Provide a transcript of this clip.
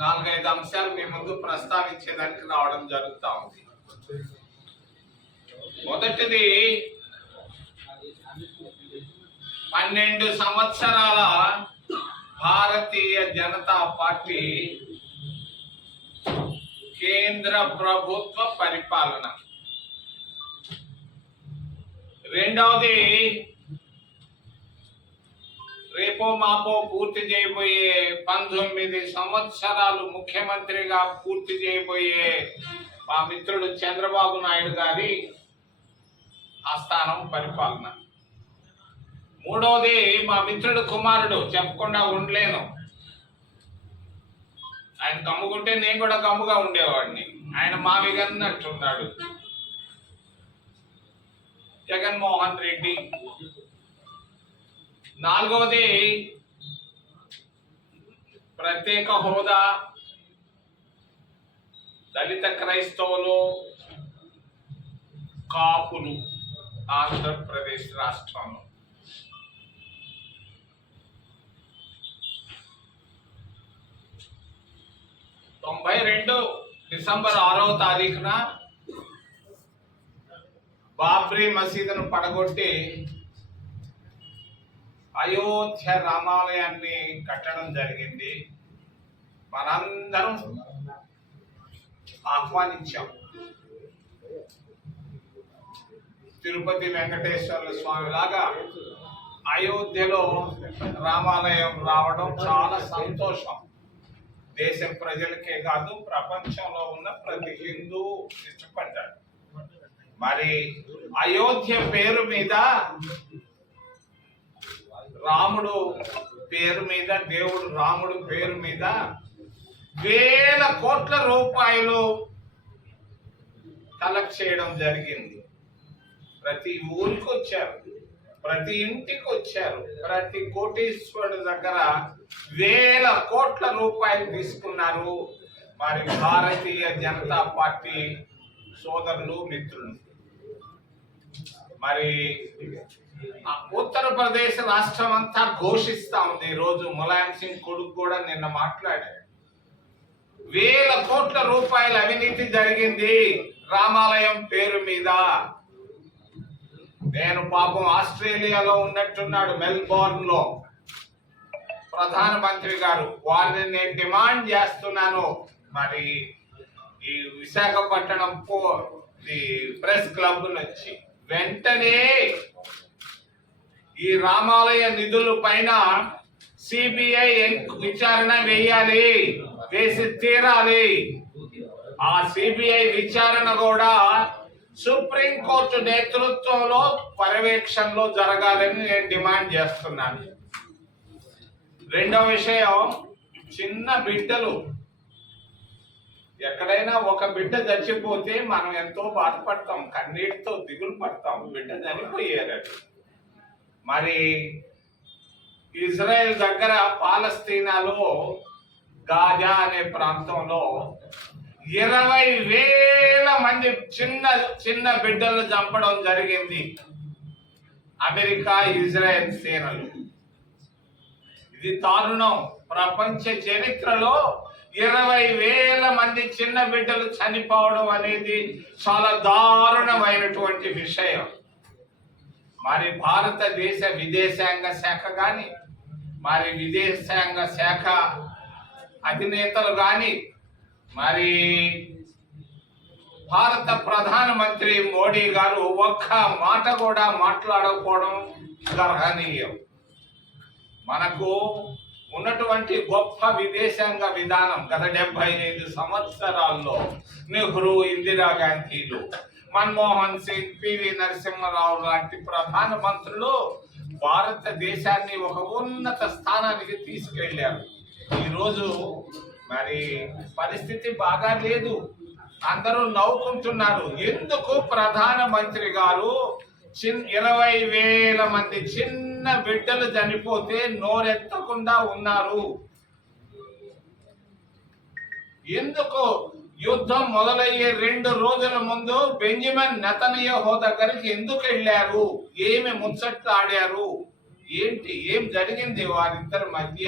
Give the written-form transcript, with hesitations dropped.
4-5 అంశాలు మీ ముందు ప్రస్తావించేదానికి రావడం జరుగుతూ ఉంది. మొదటిది, 12 సంవత్సరాల భారతీయ జనతా పార్టీ కేంద్ర ప్రభుత్వ పరిపాలన. రెండవది, రేపో మాపో పూర్తి చేయబోయే 19 సంవత్సరాలు ముఖ్యమంత్రిగా పూర్తి చేయబోయే మా మిత్రుడు చంద్రబాబు నాయుడు గారి ఆస్థానం పరిపాలన. మూడవది, మా మిత్రుడు కుమారుడు, చెప్పకుండా ఉండలేను. ఆయన గమ్ముకుంటే నేను కూడా గమ్ముగా ఉండేవాడిని. ఆయన మావిగన్నట్టున్నాడు, జగన్మోహన్ రెడ్డి. నాలుగవది, ప్రత్యేక హోదా, దళిత క్రైస్తవులు, కాపులు ఆంధ్రప్రదేశ్ రాష్ట్రంలో. డిసెంబర్ 6వ తారీఖున బాబ్రీ మసీదును పడగొట్టి అయోధ్య రామాలయాన్ని కట్టడం జరిగింది. మనందరం ఆహ్వానించాం. తిరుపతి వెంకటేశ్వర స్వామి లాగా అయోధ్యలో రామాలయం రావడం చాలా సంతోషం. దేశ ప్రజలకే కాదు, ప్రపంచంలో ఉన్న ప్రతి హిందూ ఇష్టపడ్డాడు. మరి అయోధ్య పేరు మీద, రాముడు పేరు మీద, దేవుడు రాముడు పేరు మీద వేల కోట్ల రూపాయలు కలెక్ట్ చేయడం జరిగింది. ప్రతి ఊరికి వచ్చారు, ప్రతి ఇంటికి వచ్చారు, ప్రతి కోటీశ్వరుడు దగ్గర వేల కోట్ల రూపాయలు తీసుకున్నారు. మరి భారతీయ జనతా పార్టీ సోదరులు, మిత్రులు. మరి ఉత్తరప్రదేశ్ రాష్ట్రం అంతా ఘోషిస్తా ఉంది. ఈరోజు ములాయం సింగ్ కొడుకు కూడా నిన్న మాట్లాడాడు. వేల కోట్ల రూపాయల అవినీతి జరిగింది రామాలయం పేరు మీద. నేను పాపం ఆస్ట్రేలియాలో ఉన్నట్టున్నాడు, మెల్బోర్న్ లో. ప్రధానమంత్రి గారు, వారిని నేను డిమాండ్ చేస్తున్నాను, మరి ఈ విశాఖపట్నం ప్రెస్ క్లబ్ నుంచి వెంటనే ఈ రామాలయ నిధుల పైన సిబిఐ విచారణ వేయాలి, వేసి తీరాలి. ఆ సిబిఐ విచారణ కూడా సుప్రీంకోర్టు నేతృత్వంలో పర్యవేక్షణలో జరగాలని నేను డిమాండ్ చేస్తున్నాను. రెండో విషయం, చిన్న బిడ్డలు, ఎక్కడైనా ఒక బిడ్డ చచ్చిపోతే మనం ఎంతో బాధపడతాం, కన్నీటితో దిగులు పడతాం. బిడ్డ చనిపోయారు. మరి ఇజ్రాయెల్ దగ్గర పాలస్తీనాలో గాజా అనే ప్రాంతంలో 20,000 మంది చిన్న చిన్న బిడ్డలు చంపడం జరిగింది అమెరికా, ఇజ్రాయెల్ సేనలు. ఇది దారుణం. ప్రపంచ చరిత్రలో 20,000 మంది చిన్న బిడ్డలు చనిపోవడం అనేది చాలా దారుణమైనటువంటి విషయం. మరి భారతదేశ విదేశాంగ శాఖ కానీ, మరి విదేశాంగ శాఖ అధినేతలు కానీ, మరి భారత ప్రధానమంత్రి మోడీ గారు ఒక్క మాట కూడా మాట్లాడకపోవడం గర్హనీయం. మనకు ఉన్నటువంటి గొప్ప విదేశాంగ విధానం గత 75 సంవత్సరాల్లో నెహ్రూ, ఇందిరాగాంధీలు, మన్మోహన్ సింగ్, పివి నరసింహారావు లాంటి ప్రధానమంత్రులు భారతదేశాన్ని ఒక ఉన్నత స్థానానికి తీసుకెళ్లారు. ఈరోజు మరి పరిస్థితి బాగా లేదు. అందరూ నవ్వుకుంటున్నారు. ఎందుకు ప్రధానమంత్రి గారు 20,000 మంది చిన్న బిడ్డలు చనిపోతే నోరెత్తకుండా ఉన్నారు? ఎందుకు యుద్ధం మొదలయ్యే 2 రోజుల ముందు బెంజమిన్ నెతన్యాహు దగ్గరికి ఎందుకు వెళ్ళారు? ఏమి ముచ్చట్లు ఆడారు? ఏం జరిగింది వారిద్దరి మధ్య?